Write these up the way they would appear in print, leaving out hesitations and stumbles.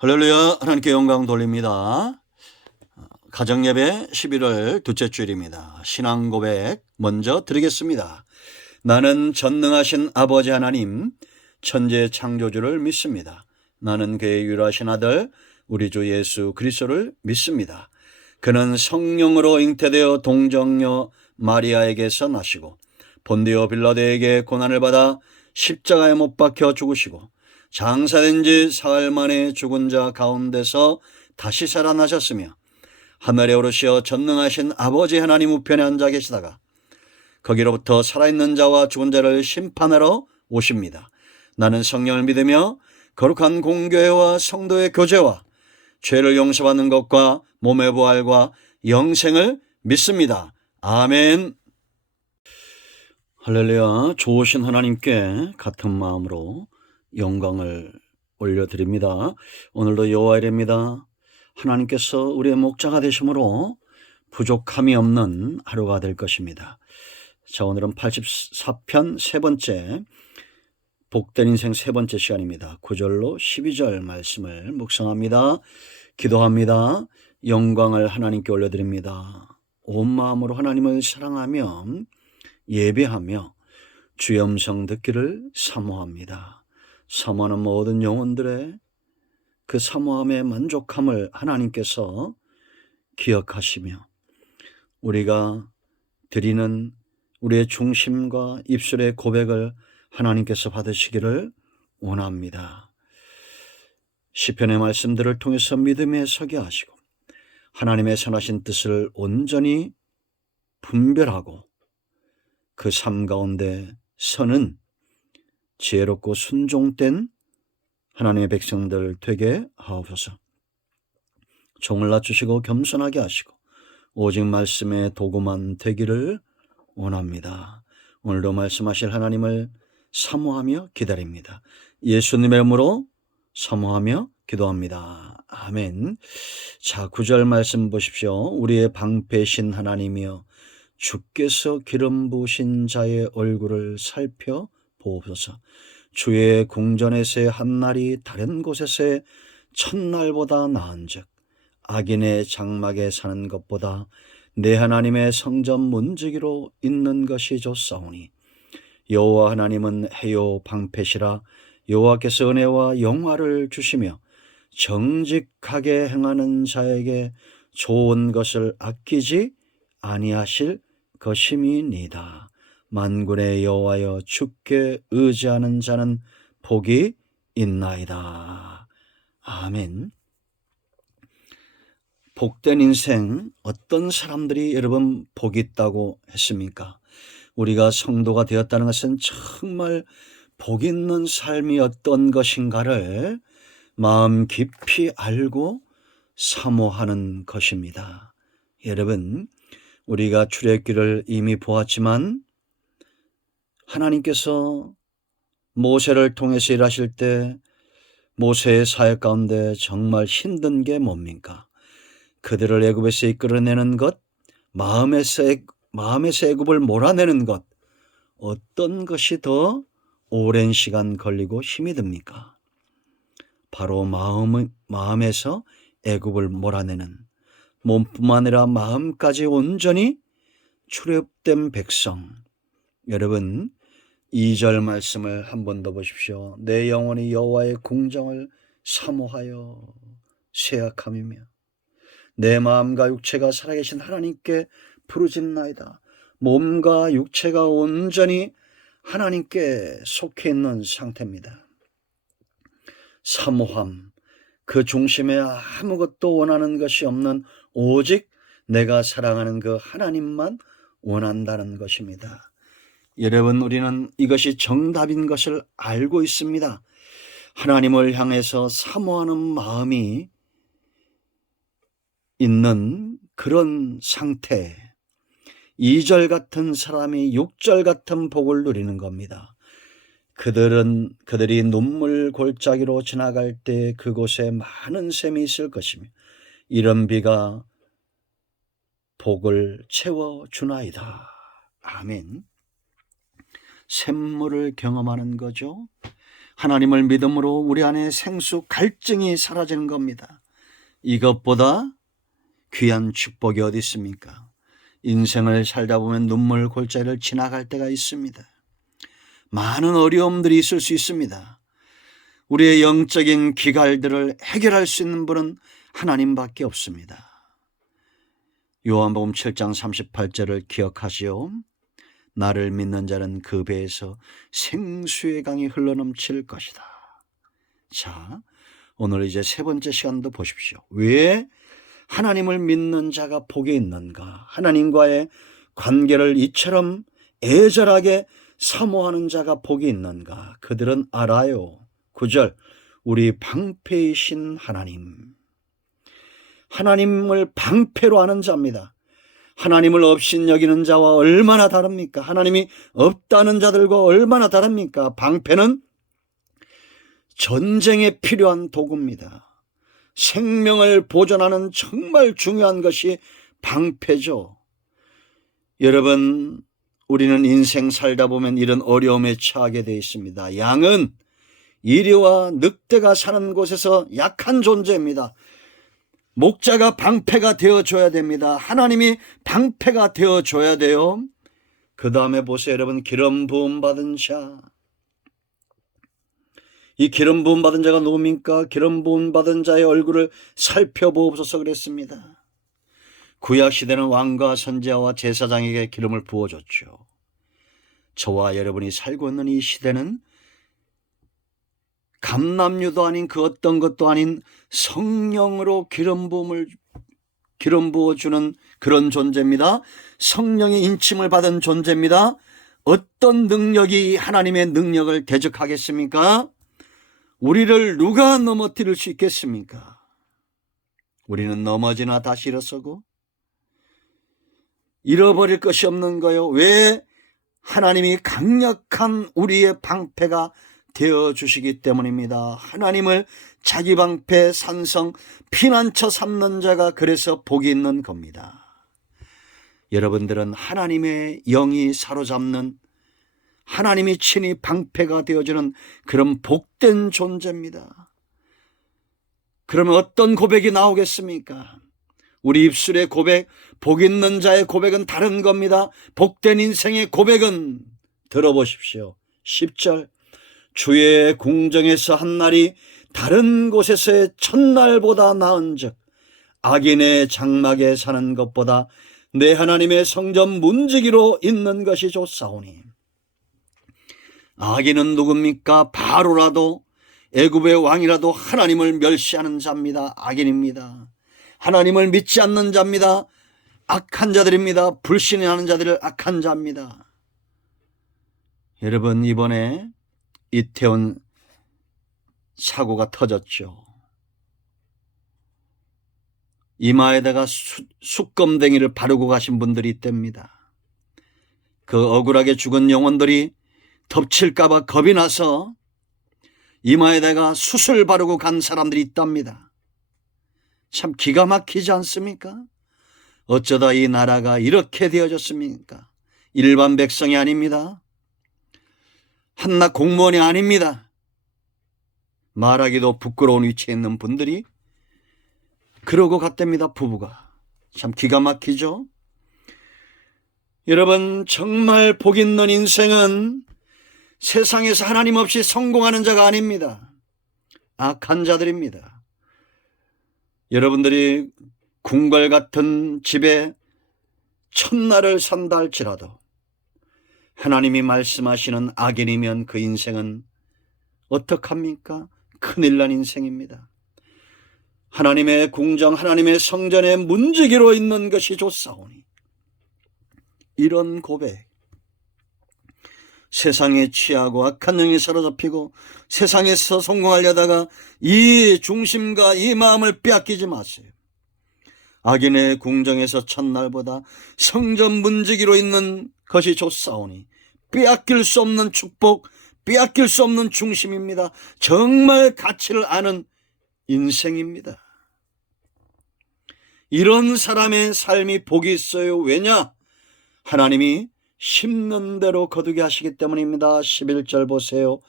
할렐루야. 하나님께 영광 돌립니다. 가정예배 11월 둘째 주일입니다. 신앙 고백 먼저 드리겠습니다. 나는 전능하신 아버지 하나님 천재 창조주를 믿습니다. 나는 그의 유일하신 아들 우리 주 예수 그리스도를 믿습니다. 그는 성령으로 잉태되어 동정녀 마리아에게서 나시고 본디오 빌라도에게 고난을 받아 십자가에 못 박혀 죽으시고 장사된 지 사흘 만에 죽은 자 가운데서 다시 살아나셨으며 하늘에 오르시어 전능하신 아버지 하나님 우편에 앉아 계시다가 거기로부터 살아있는 자와 죽은 자를 심판하러 오십니다. 나는 성령을 믿으며 거룩한 공교회와 성도의 교제와 죄를 용서받는 것과 몸의 부활과 영생을 믿습니다. 아멘. 할렐루야. 좋으신 하나님께 같은 마음으로 영광을 올려드립니다. 오늘도 여호와이랍니다. 하나님께서 우리의 목자가 되심으로 부족함이 없는 하루가 될 것입니다. 자, 오늘은 84편 세 번째 복된 인생 세 번째 시간입니다. 9절로 12절 말씀을 묵상합니다. 기도합니다. 영광을 하나님께 올려드립니다. 온 마음으로 하나님을 사랑하며 예배하며 주의 음성 듣기를 사모합니다. 사모하는 모든 영혼들의 그 사모함의 만족함을 하나님께서 기억하시며 우리가 드리는 우리의 중심과 입술의 고백을 하나님께서 받으시기를 원합니다. 시편의 말씀들을 통해서 믿음에 서게 하시고 하나님의 선하신 뜻을 온전히 분별하고 그 삶 가운데 서는 지혜롭고 순종된 하나님의 백성들 되게 하옵소서. 종을 낮추시고 겸손하게 하시고 오직 말씀의 도구만 되기를 원합니다. 오늘도 말씀하실 하나님을 사모하며 기다립니다. 예수님의 이름으로 사모하며 기도합니다. 아멘. 자, 9절 말씀 보십시오. 우리의 방패신 하나님이여 주께서 기름 부으신 자의 얼굴을 살펴보옵소서. 주의 궁전에서의 한날이 다른 곳에서의 첫날보다 나은즉 악인의 장막에 사는 것보다 내 하나님의 성전 문지기로 있는 것이 좋사오니 여호와 하나님은 해요 방패시라. 여호와께서 은혜와 영화를 주시며 정직하게 행하는 자에게 좋은 것을 아끼지 아니하실 것임이니이다. 만군의 여호와여 주께 의지하는 자는 복이 있나이다. 아멘. 복된 인생, 어떤 사람들이 여러분 복이 있다고 했습니까? 우리가 성도가 되었다는 것은 정말 복 있는 삶이 어떤 것인가를 마음 깊이 알고 사모하는 것입니다. 여러분, 우리가 출애굽기를 이미 보았지만 하나님께서 모세를 통해서 일하실 때 모세의 사역 가운데 정말 힘든 게 뭡니까? 그들을 애굽에서 이끌어내는 것, 마음에서 애굽을 몰아내는 것, 어떤 것이 더 오랜 시간 걸리고 힘이 듭니까? 바로 마음에서 애굽을 몰아내는, 몸뿐만 아니라 마음까지 온전히 출애굽된 백성. 여러분, 2절 말씀을 한 번 더 보십시오. 내 영혼이 여호와의 궁정을 사모하여 쇠약함이며 내 마음과 육체가 살아계신 하나님께 부르짖나이다. 몸과 육체가 온전히 하나님께 속해 있는 상태입니다. 사모함, 그 중심에 아무것도 원하는 것이 없는 오직 내가 사랑하는 그 하나님만 원한다는 것입니다. 여러분, 우리는 이것이 정답인 것을 알고 있습니다. 하나님을 향해서 사모하는 마음이 있는 그런 상태, 2절 같은 사람이 6절 같은 복을 누리는 겁니다. 그들이 눈물 골짜기로 지나갈 때 그곳에 많은 샘이 있을 것이며 이런 비가 복을 채워주나이다. 아멘. 샘물을 경험하는 거죠. 하나님을 믿음으로 우리 안에 생수 갈증이 사라지는 겁니다. 이것보다 귀한 축복이 어디 있습니까? 인생을 살다 보면 눈물 골짜기를 지나갈 때가 있습니다. 많은 어려움들이 있을 수 있습니다. 우리의 영적인 기갈들을 해결할 수 있는 분은 하나님밖에 없습니다. 요한복음 7장 38절을 기억하시오. 나를 믿는 자는 그 배에서 생수의 강이 흘러넘칠 것이다. 자, 오늘 이제 세 번째 시간도 보십시오. 왜 하나님을 믿는 자가 복이 있는가? 하나님과의 관계를 이처럼 애절하게 사모하는 자가 복이 있는가? 그들은 알아요. 9절, 우리 방패이신 하나님. 하나님을 방패로 아는 자입니다. 하나님을 없인 여기는 자와 얼마나 다릅니까? 하나님이 없다는 자들과 얼마나 다릅니까? 방패는 전쟁에 필요한 도구입니다. 생명을 보존하는 정말 중요한 것이 방패죠. 여러분, 우리는 인생 살다 보면 이런 어려움에 처하게 되어 있습니다. 양은 이리와 늑대가 사는 곳에서 약한 존재입니다. 목자가 방패가 되어줘야 됩니다. 하나님이 방패가 되어줘야 돼요. 그 다음에 보세요, 여러분. 기름 부음 받은 자. 이 기름 부음 받은 자가 누굽니까? 기름 부음 받은 자의 얼굴을 살펴보옵소서 그랬습니다. 구약시대는 왕과 선지자와 제사장에게 기름을 부어줬죠. 저와 여러분이 살고 있는 이 시대는 감람류도 아닌 그 어떤 것도 아닌 성령으로 기름 부어주는 그런 존재입니다. 성령의 인침을 받은 존재입니다. 어떤 능력이 하나님의 능력을 대적하겠습니까? 우리를 누가 넘어뜨릴 수 있겠습니까? 우리는 넘어지나 다시 일어서고 잃어버릴 것이 없는 거요. 왜? 하나님이 강력한 우리의 방패가 되어주시기 때문입니다. 하나님을 자기 방패, 산성, 피난처 삼는 자가 그래서 복이 있는 겁니다. 여러분들은 하나님의 영이 사로잡는, 하나님이 친히 방패가 되어주는 그런 복된 존재입니다. 그러면 어떤 고백이 나오겠습니까? 우리 입술의 고백, 복 있는 자의 고백은 다른 겁니다. 복된 인생의 고백은 들어보십시오. 10절, 주의 궁정에서 한 날이 다른 곳에서의 첫날보다 나은즉 악인의 장막에 사는 것보다 내 하나님의 성전 문지기로 있는 것이 좋사오니. 악인은 누굽니까? 바로라도 애굽의 왕이라도 하나님을 멸시하는 자입니다. 악인입니다. 하나님을 믿지 않는 자입니다. 악한 자들입니다. 불신하는 자들을 악한 자입니다. 여러분, 이번에 이태원 사고가 터졌죠. 이마에다가 숯검댕이를 바르고 가신 분들이 있답니다. 그 억울하게 죽은 영혼들이 덮칠까 봐 겁이 나서 이마에다가 숯을 바르고 간 사람들이 있답니다. 참 기가 막히지 않습니까? 어쩌다 이 나라가 이렇게 되어졌습니까? 일반 백성이 아닙니다. 한낱 공무원이 아닙니다. 말하기도 부끄러운 위치에 있는 분들이 그러고 갔답니다. 부부가. 참 기가 막히죠? 여러분, 정말 복 있는 인생은 세상에서 하나님 없이 성공하는 자가 아닙니다. 악한 자들입니다. 여러분들이 궁궐 같은 집에 첫날을 산다 할지라도 하나님이 말씀하시는 악인이면 그 인생은 어떡합니까? 큰일 난 인생입니다. 하나님의 궁정, 하나님의 성전에 문지기로 있는 것이 좋사오니. 이런 고백. 세상에 취하고 악한 영에 사로잡히고 세상에서 성공하려다가 이 중심과 이 마음을 빼앗기지 마세요. 악인의 궁정에서 첫날보다 성전 문지기로 있는 것이 좋사오니. 빼앗길 수 없는 축복, 빼앗길 수 없는 중심입니다. 정말 가치를 아는 인생입니다. 이런 사람의 삶이 복이 있어요. 왜냐? 하나님이 심는 대로 거두게 하시기 때문입니다. 11절 보세요.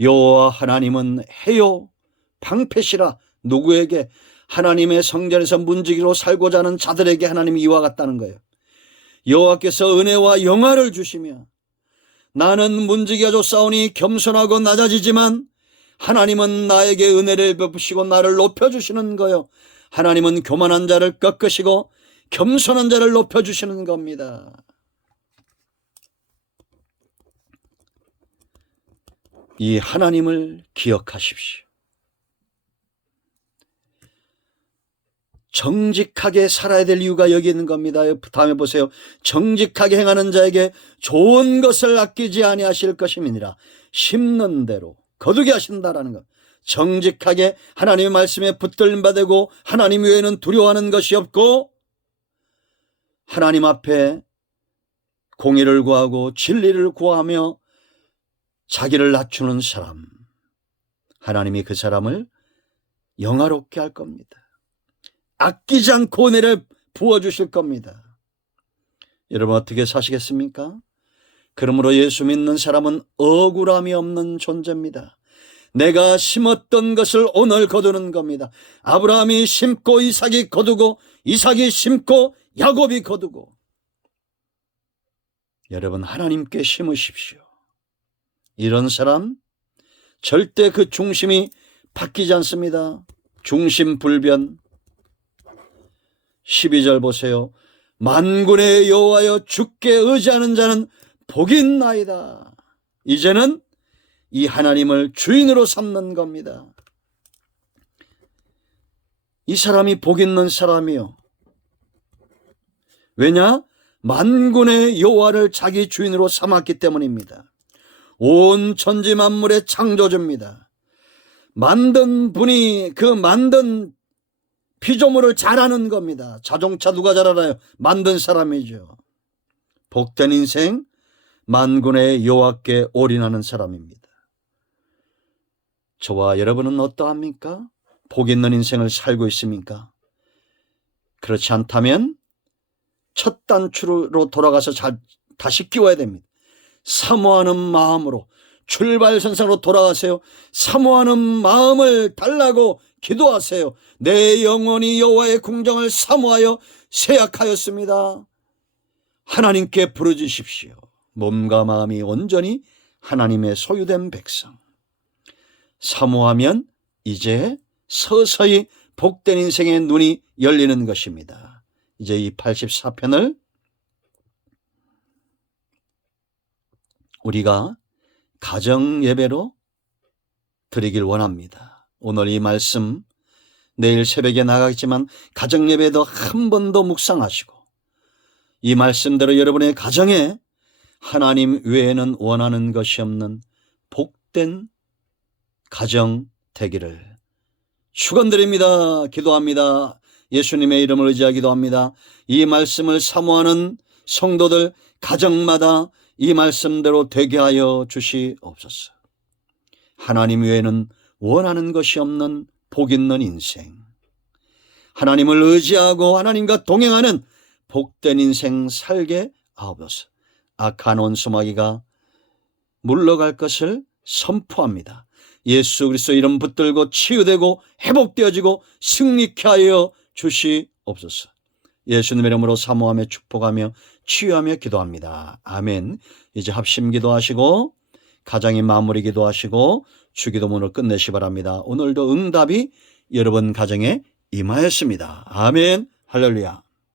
여호와 하나님은 해요 방패시라. 누구에게? 하나님의 성전에서 문지기로 살고자 하는 자들에게 하나님이 이와 같다는 거예요. 여호와께서 은혜와 영화를 주시며 나는 문지기가 줬사오니 겸손하고 낮아지지만 하나님은 나에게 은혜를 베푸시고 나를 높여주시는 거요. 하나님은 교만한 자를 꺾으시고 겸손한 자를 높여주시는 겁니다. 이 하나님을 기억하십시오. 정직하게 살아야 될 이유가 여기 있는 겁니다. 다음에 보세요. 정직하게 행하는 자에게 좋은 것을 아끼지 아니하실 것임이니라. 심는 대로 거두게 하신다라는 것. 정직하게 하나님의 말씀에 붙들림바 되고 하나님 외에는 두려워하는 것이 없고 하나님 앞에 공의를 구하고 진리를 구하며 자기를 낮추는 사람, 하나님이 그 사람을 영화롭게 할 겁니다. 아끼지 않고 은혜를 부어주실 겁니다. 여러분 어떻게 사시겠습니까? 그러므로 예수 믿는 사람은 억울함이 없는 존재입니다. 내가 심었던 것을 오늘 거두는 겁니다. 아브라함이 심고 이삭이 거두고 이삭이 심고 야곱이 거두고. 여러분 하나님께 심으십시오. 이런 사람 절대 그 중심이 바뀌지 않습니다. 중심불변. 12절 보세요. 만군의 여호와여 주께 의지하는 자는 복이 있나이다. 이제는 이 하나님을 주인으로 삼는 겁니다. 이 사람이 복 있는 사람이요. 왜냐? 만군의 여호와를 자기 주인으로 삼았기 때문입니다. 온 천지 만물의 창조주입니다. 만든 분이 그 만든 피조물을 잘 아는 겁니다. 자동차 누가 잘 알아요? 만든 사람이죠. 복된 인생, 만군의 여호와께 올인하는 사람입니다. 저와 여러분은 어떠합니까? 복 있는 인생을 살고 있습니까? 그렇지 않다면 첫 단추로 돌아가서 다시 끼워야 됩니다. 사모하는 마음으로 출발선상으로 돌아가세요. 사모하는 마음을 달라고 기도하세요. 내 영혼이 여호와의 궁정을 사모하여 세약하였습니다. 하나님께 부르짖으십시오. 몸과 마음이 온전히 하나님의 소유된 백성. 사모하면 이제 서서히 복된 인생의 눈이 열리는 것입니다. 이제 이 84편을 우리가 가정 예배로 드리길 원합니다. 오늘 이 말씀 내일 새벽에 나가겠지만 가정 예배도 한 번 더 묵상하시고 이 말씀대로 여러분의 가정에 하나님 외에는 원하는 것이 없는 복된 가정 되기를 축원드립니다. 기도합니다. 예수님의 이름을 의지하여 기도합니다. 이 말씀을 사모하는 성도들 가정마다 이 말씀대로 되게 하여 주시옵소서. 하나님 외에는 원하는 것이 없는 복 있는 인생, 하나님을 의지하고 하나님과 동행하는 복된 인생 살게 하옵소서. 악한 원수마귀가 물러갈 것을 선포합니다. 예수 그리스도 이름 붙들고 치유되고 회복되어지고 승리케 하여 주시옵소서. 예수님의 이름으로 사모하며 축복하며 치유하며 기도합니다. 아멘. 이제 합심 기도하시고 가정의 마무리 기도하시고 주기도문을 끝내시 바랍니다. 오늘도 응답이 여러분 가정에 임하였습니다. 아멘. 할렐루야.